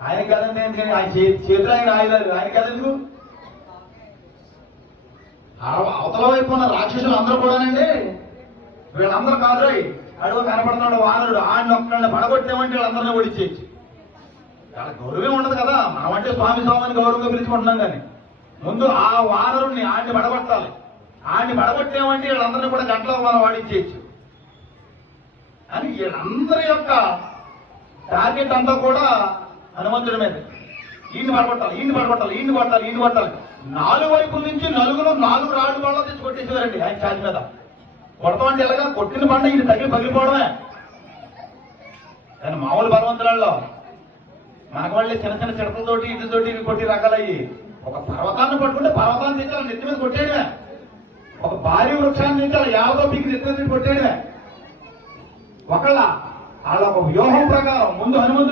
ఆయన కదండి ఎందుకని ఆయన చేతులు ఆయన ఆయుధాలు ఆయన కదెందుకు. అవతల వైపు ఉన్న రాక్షసులు అందరూ కూడానండి వీళ్ళందరూ కాదు. అడుగు కనపడుతున్నాడు వానరుడు, ఆయన ఒక్కళ్ళని పడగొట్టామంటే వీళ్ళందరినీ ఓడిచేయచ్చు. వాళ్ళ గౌరవం ఉండదు కదా, మనం అంటే స్వామి స్వామిని గౌరవంగా పిలుచుకుంటున్నాం. కానీ ముందు ఆ వానరుణ్ణి ఆడిని పడగొట్టాలి. ఆడిని పడగొట్టామంటే వీళ్ళందరినీ కూడా గంటలో మనం వాడించేయచ్చు అని వీళ్ళందరి యొక్క టార్గెట్ అంతా కూడా హనుమంతుడి మీద. ఈయన్ని పడగొట్టాలి, ఈయన్ని పడగొట్టాలి, ఈయన్ని కొట్టాలి, ఈయన్ని కొట్టాలి. 4 వైపుల నుంచి 4 రాళ్ళు వాళ్ళ తెచ్చి కొట్టేసేవారండి ఆయన ఛాతి మీద. కొడతామంటే ఎలాగా కొట్టిన పంట ఈయన పగిలిపోవడమే. కానీ మామూలు బలవంతులలో మనకు వాళ్ళే చిన్న చిన్న చిడతలతోటి ఇటుతోటి ఇవి కొట్టి రకాలయ్యి. ఒక పర్వతాన్ని పట్టుకుంటే పర్వతాన్ని తెచ్చాలి నెత్తి మీద కొట్టేయడమే. ఒక భారీ వృక్షాన్ని తెచ్చాలి 50 పీకి నెత్తి మీద కొట్టేయడమే. ఒకళ్ళ వాళ్ళ ఒక వ్యూహం ప్రకారం ముందు హనుమంతుడు